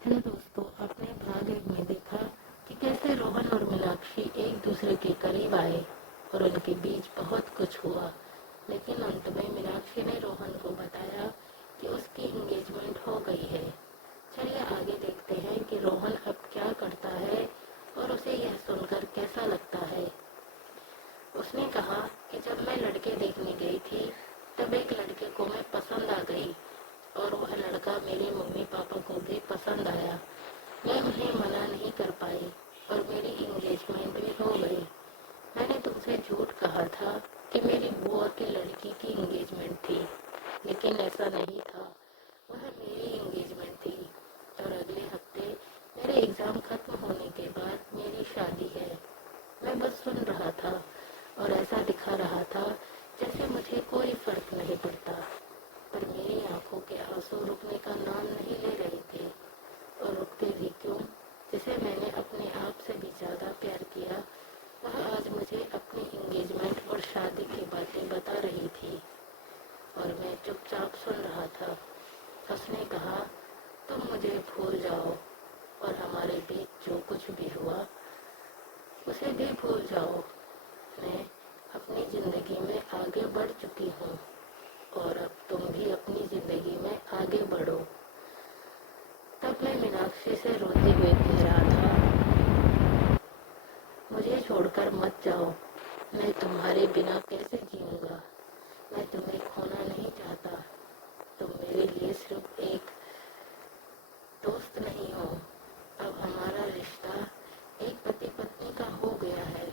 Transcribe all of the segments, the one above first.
Hello दोस्तों, आपने भाग एक में देखा कि कैसे रोहन और मीनाक्षी एक दूसरे के करीब आए और उनके बीच बहुत कुछ हुआ। लेकिन अंत में मीनाक्षी ने रोहन को बताया कि उसकी एंगेजमेंट हो गई है। चलिए आगे देखते हैं कि रोहन अब क्या करता है और उसे यह सुनकर कैसा लगता है। उसने कहा कि जब मैं लड़के देखने गई थी तब एक लड़के को मैं पसंद आ गई और वह लड़का मेरे मम्मी पापा को भी पसंद आया। मैं उन्हें मना नहीं कर पाई और मेरी एंगेजमेंट भी हो गई। मैंने तुमसे झूठ कहा था कि मेरी बुआ की लड़की की एंगेजमेंट थी, लेकिन ऐसा नहीं था। वह मेरी एंगेजमेंट थी और अगले हफ्ते मेरे एग्जाम खत्म होने के बाद मेरी शादी है। मैं बस सुन रहा था और ऐसा दिखा रहा था जैसे मुझे कोई फर्क नहीं पड़ता, पर मेरी आंखों के आंसू रुकने का नाम नहीं ले रहे थे। और रुकते भी क्यों? जिसे मैंने अपने आप से भी ज्यादा प्यार किया, वह आज मुझे अपनी एंगेजमेंट और शादी की बातें बता रही थी और मैं चुपचाप सुन रहा था। उसने कहा, तुम मुझे भूल जाओ और हमारे बीच जो कुछ भी हुआ उसे भी भूल जाओ। मैं अपनी जिंदगी में आगे बढ़ चुकी हूँ और अब तुम भी अपनी जिंदगी में आगे बढ़ो। तब मैं मीनाक्षी से रोते हुए कह रहा था, मुझे छोड़कर मत जाओ। मैं तुम्हारे बिना कैसे जीऊंगा? मैं तुम्हें खोना नहीं चाहता। तुम मेरे लिए सिर्फ एक दोस्त नहीं हो। अब हमारा रिश्ता एक पति पत्नी का हो गया है।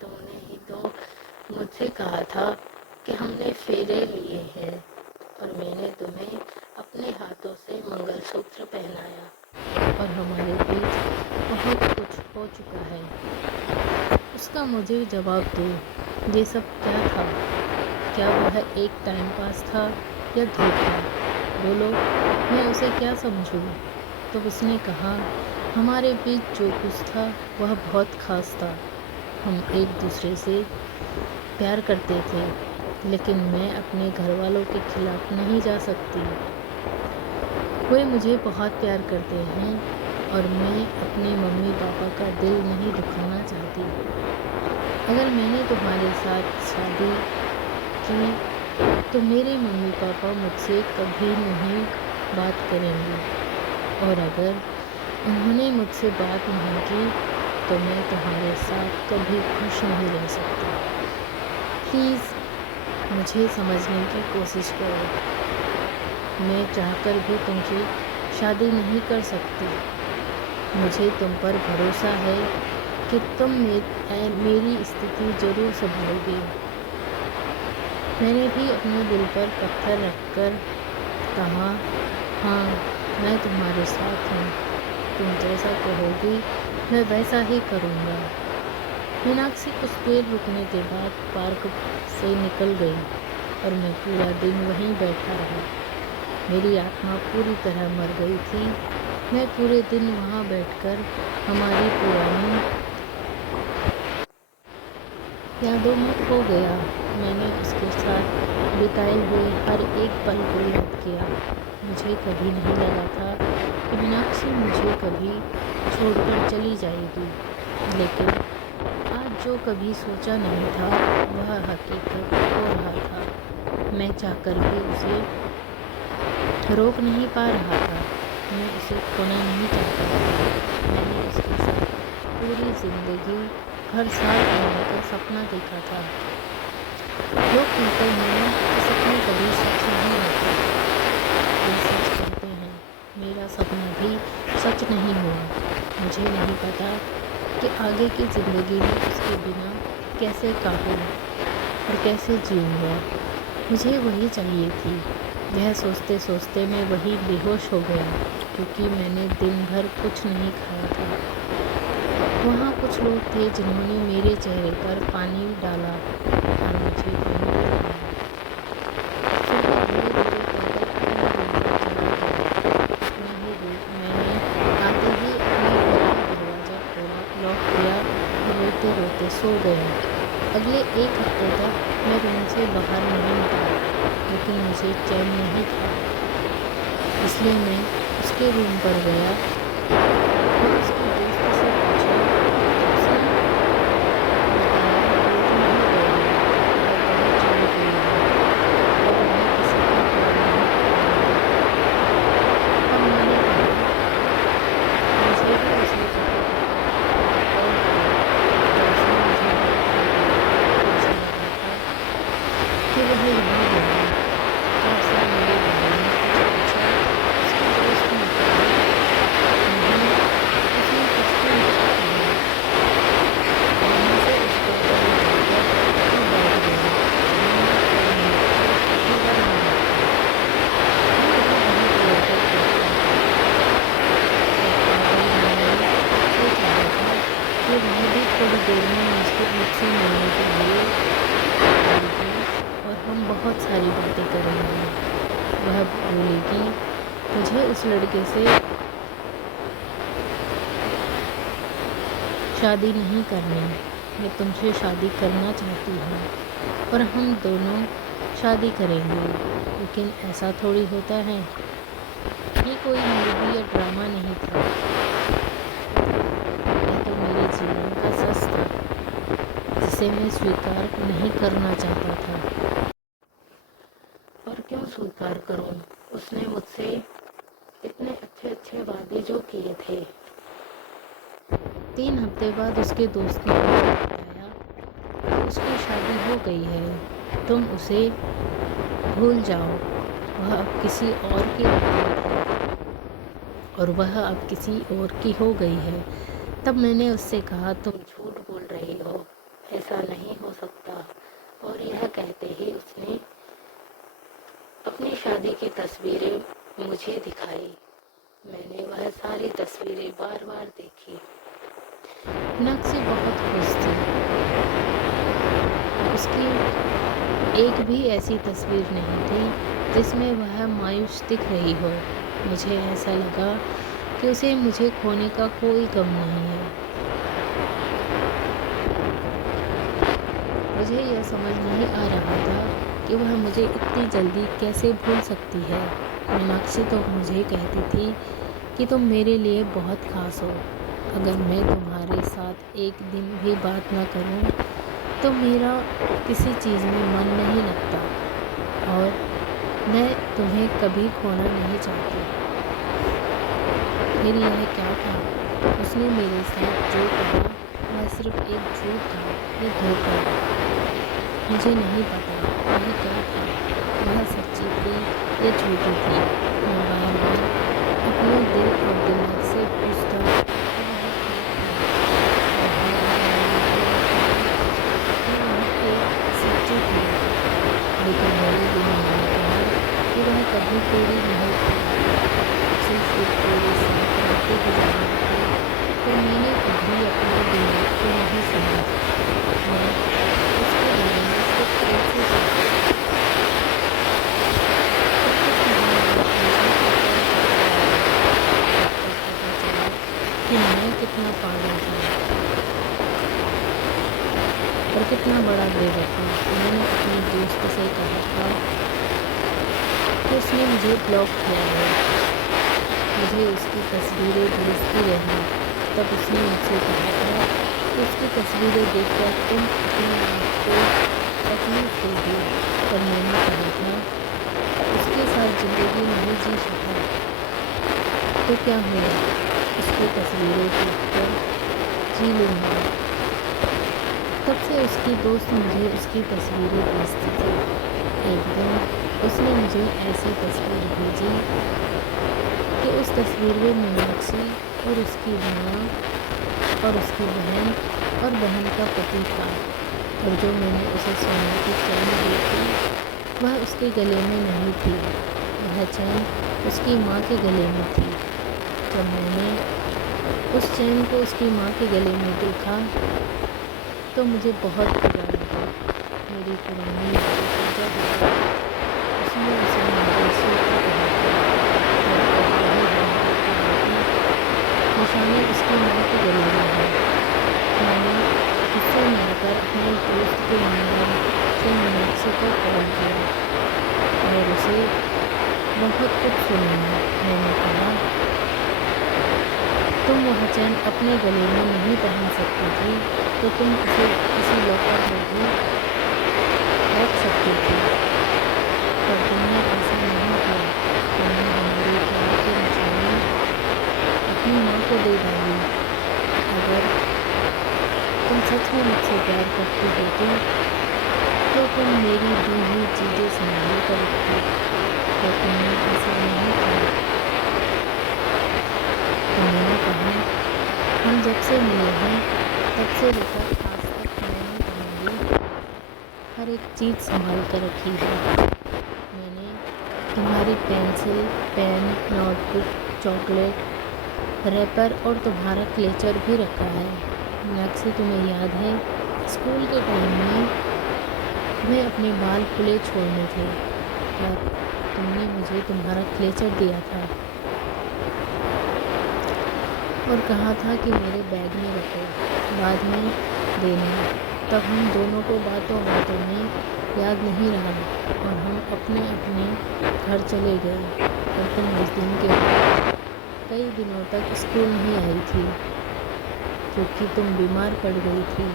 तुमने ही तो मुझसे कहा था कि हमने फेरे लिए हैं और मैंने तुम्हें अपने हाथों से मंगलसूत्र पहनाया और हमारे बीच बहुत कुछ हो चुका है। उसका मुझे जवाब दो, ये सब क्या था? क्या वह एक टाइम पास था या धोखा? बोलो, मैं उसे क्या समझूं? तो उसने कहा, हमारे बीच जो कुछ था वह बहुत खास था। हम एक दूसरे से प्यार करते थे, लेकिन मैं अपने घर वालों के खिलाफ नहीं जा सकती। वे मुझे बहुत प्यार करते हैं और मैं अपने मम्मी पापा का दिल नहीं दुखाना चाहती। अगर मैंने तुम्हारे साथ शादी की तो मेरे मम्मी पापा मुझसे कभी नहीं बात करेंगे और अगर उन्होंने मुझसे बात नहीं की तो मैं तुम्हारे साथ कभी खुश नहीं रह सकती। प्लीज़ मुझे समझने की कोशिश करो। मैं चाहकर भी तुमसे शादी नहीं कर सकती। मुझे तुम पर भरोसा है कि तुम मेरी स्थिति जरूर संभालोगे। मैंने भी अपने दिल पर पत्थर रखकर कहा, हाँ, मैं तुम्हारे साथ हूँ। तुम जैसा कहोगी मैं वैसा ही करूँगा। मीनाक्षी कुछ देर रुकने के बाद पार्क से निकल गई और मैं पूरा दिन वहीं बैठा रहा। मेरी आत्मा पूरी तरह मर गई थी। मैं पूरे दिन वहाँ बैठकर हमारी पुरानी यादों में खो गया। मैंने उसके साथ बिताए हुए हर एक पल को याद किया। मुझे कभी नहीं लगा था कि मीनाक्षी मुझे कभी छोड़कर चली जाएगी, लेकिन आज जो कभी सोचा नहीं था वह हकीकत हो रहा था। मैं चाहकर भी उसे रोक नहीं पा रहा था। मैं उसे खोना नहीं चाहता था। मैंने उसके साथ पूरी जिंदगी हर साल रहने का सपना देखा था। लोग कहते हैं कि सपने कभी सच नहीं होते। वे सच कहते हैं। मेरा सपना भी सच नहीं हुआ। मुझे नहीं पता कि आगे की ज़िंदगी में उसके बिना कैसे काटूं और कैसे जीऊँगा। मुझे वही चाहिए थी। यह सोचते सोचते मैं वही बेहोश हो गया क्योंकि मैंने दिन भर कुछ नहीं खाया था। वहाँ कुछ लोग थे जिन्होंने मेरे चेहरे पर पानी डाला और मुझे पानी पिलाया। सुबह धीरे-धीरे मैंने आते ही अपने घर का दरवाज़ा खोला, लॉक किया और रोते रोते सो गया। अगले एक हफ्ते तक मैं रूम से बाहर नहीं निकला, लेकिन मुझे चैन नहीं था। इसलिए मैं उसके रूम पर गया और उसके दोस्त से पूछा, उसने बताया वो तो नहीं गया है, वह बहुत चोट हुई है और वह किसी का काम नहीं करेगा। अब मैंने कहा, मुझे भी उसी जगह पर कॉल किया तो उसने मुझे बात बताई। मुझे लगा था कि वह यहाँ होगा। तब से मेरे भाई ने कुछ पूछा, उसके दोस्त ने कहा, नहीं, उसने कुछ भी नहीं कहा। वहाँ से उसका कॉल उठाकर वो बैठ गया। मैंने कॉल म्यूट कर फिर वह ना उठा। मैं वहाँ बहुत देर तक देखता रहा। जब पागल मैं सोच रहा था कि वह भी थोड़ी देर में मुझसे मिलने के लिए आएगी और हम बहुत सारी बातें करेंगे। वह बोलेगी, मुझे उस लड़के से शादी नहीं करनी, मैं तुमसे शादी करना चाहती हूँ और हम दोनों शादी करेंगे। लेकिन ऐसा थोड़ी होता है, ये कोई मूवी या ड्रामा नहीं था, यह तो मेरे जीवन का सच था जिसे मैं स्वीकार नहीं करना चाहता था। और क्यों स्वीकार करूं? उसने मुझसे इतने अच्छे अच्छे वादे जो किए थे। 3 हफ्ते बाद उसके दोस्त ने मुझे बताया कि उसकी शादी हो गई है, तुम उसे भूल जाओ। वह अब किसी और के और वह अब किसी और की हो गई है। तब मैंने उससे कहा, तुम झूठ बोल रही हो, ऐसा नहीं हो सकता। और यह कहते ही उसने अपनी शादी की तस्वीरें मुझे दिखाई। मैंने वह सारी तस्वीरें बार बार देखी। मीनाक्षी बहुत खुश थी। उसकी एक भी ऐसी तस्वीर नहीं थी जिसमें वह मायूस दिख रही हो। मुझे ऐसा लगा कि उसे मुझे खोने का कोई गम नहीं है। मुझे यह समझ नहीं आ रहा था कि वह मुझे इतनी जल्दी कैसे भूल सकती है। मीनाक्षी तो मुझे कहती थी कि तुम मेरे लिए बहुत खास हो। अगर मैं तुम्हारे साथ एक दिन भी बात न करूं, तो मेरा किसी चीज़ में मन नहीं लगता और मैं तुम्हें कभी खोना नहीं चाहती। फिर यह क्या था? उसने मेरे साथ जो कहा वह सिर्फ एक झूठ था या धोखा। मुझे नहीं पता वह क्या था, वह सच्ची थी या झूठी थी। मैं बार बार अपने दिल और दिमाग से पूछता कि वह ठीक था। और हर बार मैंने कि वह एक सच्ची थी। लेकिन मेरे दिमाग ने कहा कि वह कभी पूरी नहीं थी, उसे सिर्फ पूरे साथ रातें गुजारनी थी। तो मैंने कभी अपने दिमाग को नहीं सुना। मैं उसके बारे में सिर्फ एक ही सोचती थी। फिर कुछ महीने बाद मुझे एक और झटका लगा। तब पता चला कि मैं कितना पागल था और कितना बड़ा बेवकूफ़ हूँ। मैंने अपने दोस्त से कहा था कि उसने मुझे ब्लॉक किया है, मुझे उसकी तस्वीरें भेजती रही। तब उसने मुझसे कहा था कि उसकी तस्वीरें देखकर तुम अपने आप को तकलीफ दोगी। पर मैंने कहा था उसके साथ ज़िंदगी नहीं जी सका तो क्या हुआ, उसकी तस्वीरें देखकर जी लूँगा। तब से उसकी दोस्त मुझे उसकी तस्वीरें भेजती थी। एक दिन उसने मुझे ऐसी तस्वीर भेजी कि उस तस्वीर में मीनाक्षी और उसकी माँ और उसकी बहन और बहन का पति था। और जो मैंने उसे सोने की चैन दी थी वह उसके गले में नहीं थी, वह चैन उसकी माँ के गले में थी। जब मैंने उस चैन को उसकी माँ के गले में देखा तो मुझे बहुत बुरा लगा। मेरी पुरानी यादें ताज़ा हो गई। उसने उसे मुझे सोता कहा था और अब वही हमारी पुरानी निशानी उसकी माँ के गले में है। मैंने गुस्से में आकर अपने दोस्त के नंबर से मीनाक्षी को कॉल किया और उसे बहुत कुछ सुनाया। मैंने कहा तुम वह चैन अपने गले में नहीं पहन सकती थी तो तुम उसे किसी लॉकर में भी रख सकती थी, पर तुमने ऐसा नहीं किया। तुमने हमारे प्यार की निशानी अपनी माँ को दे डाली। अगर तुम सच में मुझसे प्यार करती होती तो तुम मेरी दी हुई चीज़ें संभाल कर रखती, पर तुमने ऐसा नहीं किया। तुमने कहा हम जब से मिले हैं तब से लेकर आज तक मैंने तुम्हारी हर एक चीज़ संभाल कर रखी है। मैंने तुम्हारी pencil, pen, notebook, chocolate, wrapper और तुम्हारा क्लेचर भी रखा है। मीनाक्षी, तुम्हें याद है स्कूल के टाइम में तुम्हें अपने बाल खुले छोड़ने थे और तुमने मुझे तुम्हारा क्लेचर दिया था और कहा था कि मेरे बैग में रखो, बाद में देना। तब हम दोनों को बातों बातों में याद नहीं रहा और हम अपने अपने घर चले गए और तुम उस दिन के बाद कई दिनों तक स्कूल नहीं आई थी क्योंकि तुम बीमार पड़ गई थी।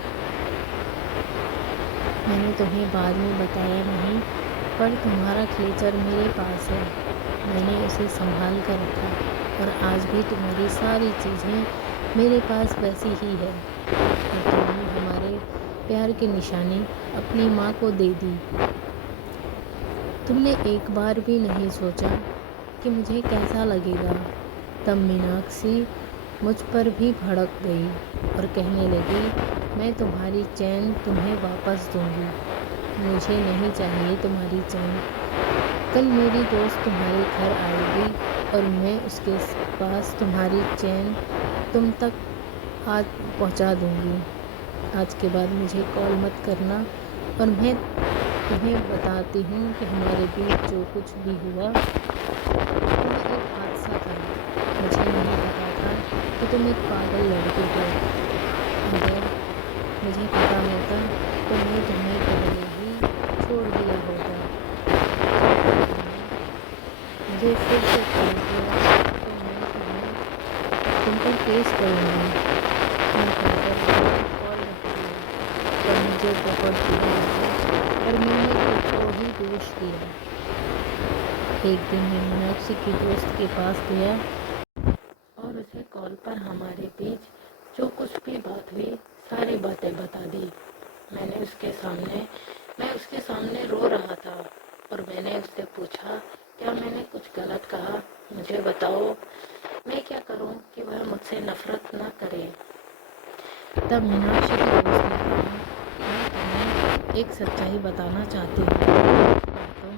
मैंने तुम्हें बाद में बताया नहीं, पर तुम्हारा क्लेचर मेरे पास है। मैंने उसे संभाल कर रखा और आज भी तुम्हारी सारी चीज़ें मेरे पास वैसी ही है और तुमने हमारे प्यार की निशानी अपनी माँ को दे दी। तुमने एक बार भी नहीं सोचा कि मुझे कैसा लगेगा। तब मीनाक्षी मुझ पर भी भड़क गई और कहने लगी, मैं तुम्हारी चैन तुम्हें वापस दूंगी। मुझे नहीं चाहिए तुम्हारी चैन। कल मेरी दोस्त तुम्हारे घर आएगी और मैं उसके पास तुम्हारी चैन तुम तक आज पहुंचा दूंगी। आज के बाद मुझे कॉल मत करना और मैं तुम्हें बताती हूँ कि हमारे बीच जो कुछ भी हुआ वो एक हादसा था। मुझे नहीं पता था कि तुम एक पागल लड़की हो। अगर मुझे पता होता तो मैं तुम्हें पहले ही छोड़ दिया होता। मुझे फिर से कॉल किया तो मैं तुम पर केस करूँगी। मैं कहकर कॉल रख दिया और मुझे बहुत बुरा लगा और मैंने खुद को ही दोष दिया। एक दिन मैं मीनाक्षी की दोस्त के पास गया और उसे कॉल पर हमारे बीच जो कुछ भी बात हुई सारी बातें बता दी। मैं उसके सामने रो रहा था और मैंने उससे पूछा, क्या मैंने कुछ गलत कहा? मुझे बताओ, मैं क्या करूं कि वह मुझसे नफरत न करे। तब मीनाक्षी की दोस्त ने कहा, मैं तुम्हें एक सच्चाई बताना चाहती हूँ, तुम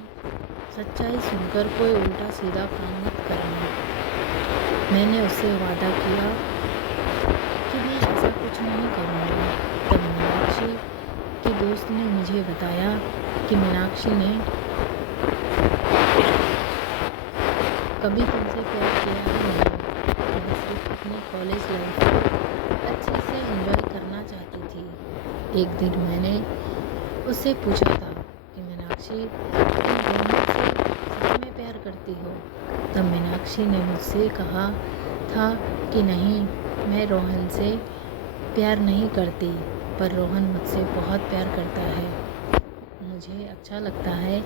सच्चाई सुनकर कोई उल्टा सीधा काम मत करना। मैंने उससे वादा किया कि मैं ऐसा कुछ नहीं करूँगा। तब मीनाक्षी की दोस्त ने मुझे बताया कि मीनाक्षी ने कभी तुमसे प्यार किया ही नहीं। वह सिर्फ अपनी कॉलेज लाइफ अच्छे से एंजॉय करना चाहती थी। एक दिन मैंने उससे पूछा था कि मीनाक्षी, तुम रोहन से सच में प्यार करती हो? तब मीनाक्षी ने मुझसे कहा था कि नहीं, मैं रोहन से प्यार नहीं करती, पर रोहन मुझसे बहुत प्यार करता है। मुझे अच्छा लगता है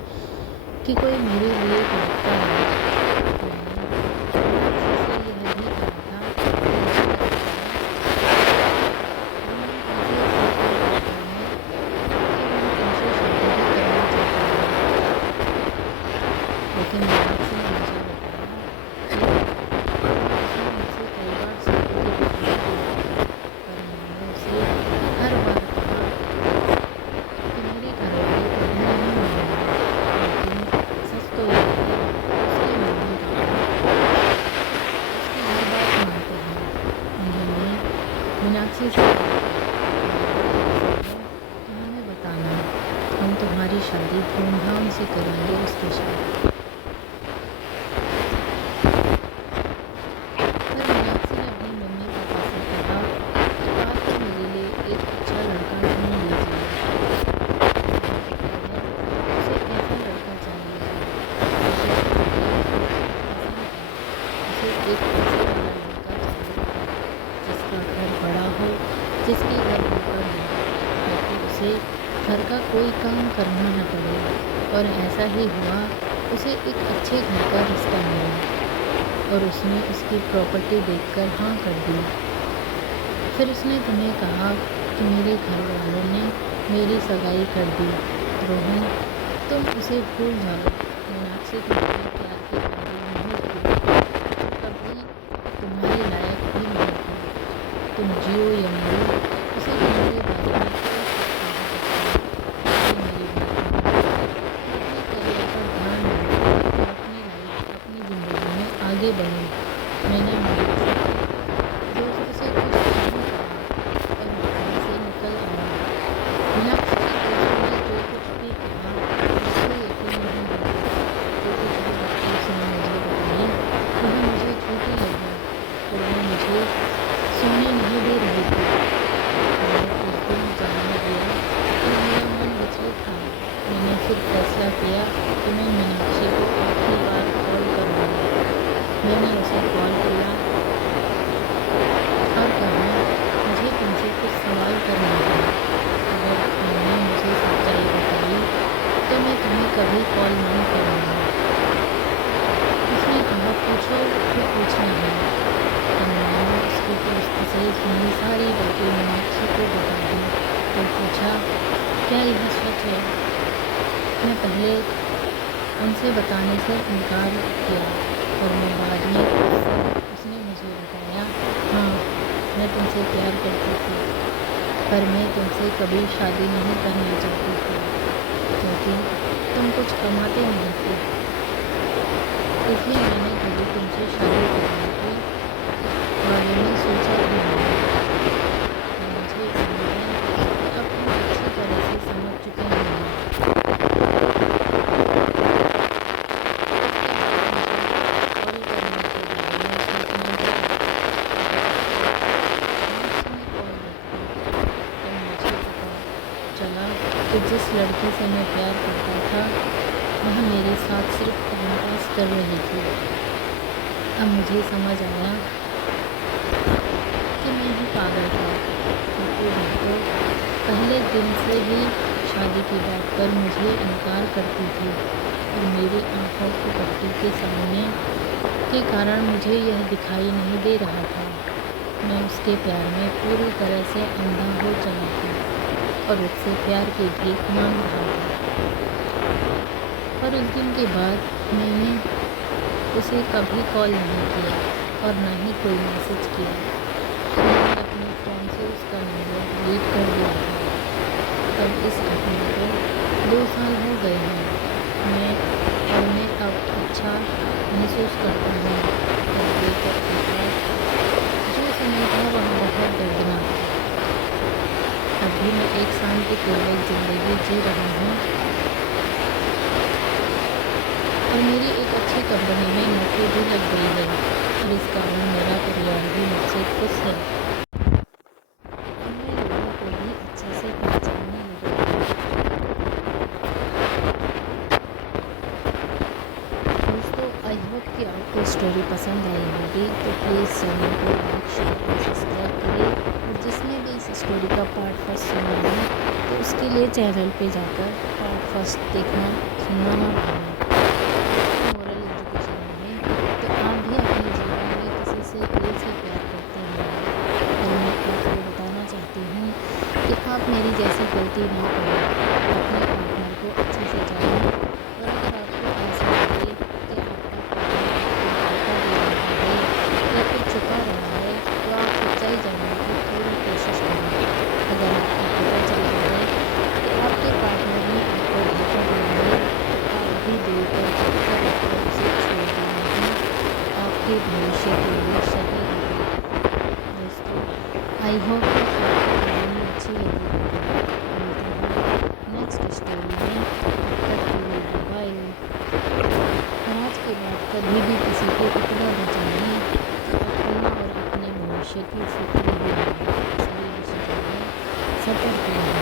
कि कोई मेरे लिए करता है। लेकिन मीनाक्षी ने मुझे बताया कि मुझसे कई बार शादी की कोशिश की, पर मैंने उसे हर बार कहा कि मेरे घर वाले कभी नहीं मानेंगे। लेकिन सच तो यह है उसके मम्मी पापा उसकी हर बात मानते हैं। उन्होंने मीनाक्षी से तुम्हें बताना, हम तुम्हारी शादी धूमधाम से करेंगे उसके साथ। एक पैसे वाला लड़का चाहिए जिसके घर होकर है ताकि उसे घर का कोई काम करना न पड़े। और ऐसा ही हुआ, उसे एक अच्छे घर का रिश्ता मिला और उसने उसकी प्रॉपर्टी देखकर हाँ कर दी। फिर उसने तुम्हें कहा कि मेरे घर वालों ने मेरी सगाई कर दी, रोहन तुम उसे भूल जाओ। मीनाक्षी तुम्हारे प्यार के काबिल नहीं थी, कभी तुम्हारे लायक भी नहीं थी। तुम जियो या मरो, उसे तुम्हारे बारे में कोई फर्क नहीं पड़ता। मेरी बात मानो, तुम अपने करियर पर ध्यान दो, अपनी लाइफ अपनी ज़िंदगी में आगे बढ़ो। मैंने मीनाक्षी दोस्तों से कुछ नहीं कहा और वहाँ से निकल आया। मीनाक्षी के दोस्तों ने जो कुछ भी कहा उससे यकीन नहीं होता। जो कुछ भी बातें उसने मुझे बताई वह मुझे झूठी लगी और वो मुझे सोने नहीं दे रही थी। मैंने उस दिन जानने दिया कि मेरा मन विचलित था। मैंने फिर फैसला किया कि मैं मीनाक्षी को आखिरी बार कॉल करूँगा। मैंने उसे कॉल किया और कहा, मुझे तुमसे कुछ सवाल करना है। अगर तुमने मुझे सच्चाई बताई तो मैं तुम्हें कभी कॉल नहीं करूँगा। उसने कहा, पूछो जो पूछना है। तो मैंने उसकी दोस्त से सुनी सारी बातें मीनाक्षी को बता दी। तो पूछा, क्या यह सच है? मैं पहले उनसे बताने से इनकार किया और मैं बाद में उसने मुझे बताया, हाँ मैं तुमसे प्यार करती थी पर मैं तुमसे कभी शादी नहीं करना चाहती थी क्योंकि तुम कुछ कमाते नहीं थे, इसलिए मैंने कभी तुमसे शादी करने के बारे में सोचा भी नहीं। मुझे उम्मीद है कि अब तुम अच्छी तरह से समझ चुके होंगे। कॉल करने के बारे में सोचना भी चला कि जिस लड़की से मैं प्यार करता था वह मेरे साथ सिर्फ टाइम पास कर रही थी। अब मुझे समझ आया कि मैं ही पागल था क्योंकि वह तो पहले दिन से ही शादी की बात पर मुझे इनकार करती थी और मेरी आंखों की पट्टी के सामने के कारण मुझे यह दिखाई नहीं दे रहा था। मैं उसके प्यार में पूरी तरह से अंधा हो चला था और उससे प्यार की भीख मांग रहा था। पर उस दिन के बाद मैंने उसे कभी कॉल नहीं किया और न ही कोई मैसेज किया। मैंने अपने फ़ोन से उसका नंबर डिलीट कर दिया था। अब इस घटना को 2 साल हो गए हैं। मैं अब अच्छा महसूस करता हूँ और ब्रेकअप के बाद जो समय था वह बहुत दर्दनाक था। अभी मैं एक शांतिपूर्वक ज़िंदगी जी रहा हूँ और मेरी एक अच्छी कंपनी में नौकरी भी लग गई है और इस कारण मेरा परिवार भी मुझसे खुश है। मैं लोगों को भी अच्छे से पहचानने लगा हूँ। दोस्तों, आई होप कि आपको स्टोरी पसंद आई होगी तो प्लीज़ चैनल को लाइक शेयर और सब्सक्राइब करिए और जिसने भी इस स्टोरी का पार्ट 1 सुना है तो उसके लिए चैनल पे जाकर पार्ट 1 देखना सुनना ना भूलें। मोरल एजुकेशन में तो आप भी अपने जीवन में किसी से दिल से प्यार करते हैं और मैं आपको बताना चाहती हूँ कि आप मेरी जैसी गलती ना करें। अपने पार्टनर को अच्छे से जानें और अगर आपको ऐसा लगे कि आपका पार्टनर आपको धोखा दे रहा है या फिर छुपा रहा है तो आप सच्चाई जानने की पूरी कोशिश करें। अगर आपको पता चल रहा है कि आपके पार्टनर ने आपको धोखा दिया है तो आप भी दिल पर जकड़ रखकर उसे छोड़ देना ही आपके भविष्य के लिए सही होगा। दोस्तों, आई होप कि आपको कहानी अच्छी लगी होगी। मिलते हैं नेक्स्ट स्टोरी में, तब तक के लिए बाय। और आज के बाद कभी भी किसी को इतना बचाएं कि अपना और अपने भविष्य की फिक्र ही ना हो। सही दिशा में सफ़र करें।